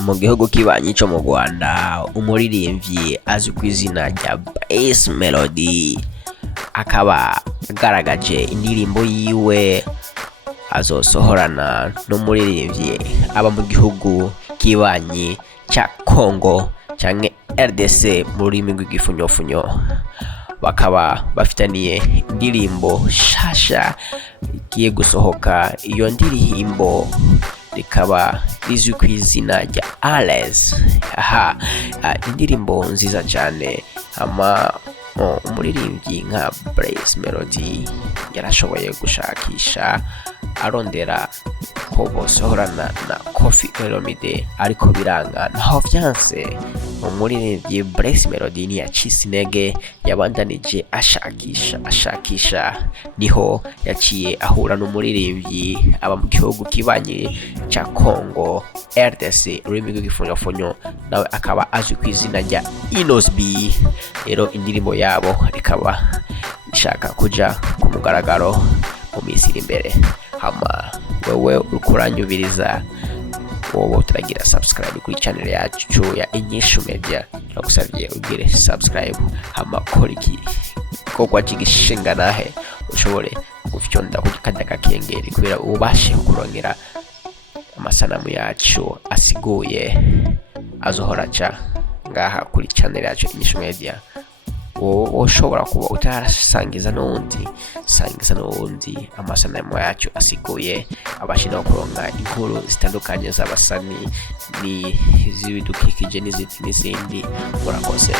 mu gihugu kibanyi cyo mu Rwanda, umuririmbyi azwi ku izina rya Bass Melody akaba agaragaje indirimbo yiwe azosohorana n'umuririmbyi aba mu gihugu kibanyi cya Congo cyangwa RDC mu rurimi rw'igifunyofunyo. Bakaba bafitaniye indirimbo shasha igiye gusohoka. Iyo ndirimbo rikaba rizwi ku izina rya Ales. Indirimbo nziza cyane. Umuririmbyi nka Bass Melody yarashoboye gushakisha arondera ko bosohorana na Koffi Olomide ariko biranga, naho vyanse. Umuririmbyi Bass Melody ntiyacitse intege, yabandanije ashakisha niho yaciye ahura n'umuririmbyi aba mu gihugu kibanyi cya Congo RDC ururimi rw'igifunyofunyo, nawe akaba azwi ku izina rya Inno. Rero indirimbo yabo ikaba ishaka kuja ku mugaragaro mu minsi iri imbere. Wewe urkuranyubiriza, wowe utaragira subscribe kuri channel yacu ya Inyishu Media, ndagusabye ugire subscribe. Kora iki kokwa kigishinga nahe ushobore gufyonda kugikanda kakengeri kubera ubashe kurongera amasanamu yacu asiguye azohora ca ngaha kuri channel yacu Inyishu Media. Ushobora kuba utarasangiza n'uwundi amasanamu yacu asiguye, abashina kuronka inkuru zitandukanye z'abasani n'izibidukikije n'izindi. Murakoze.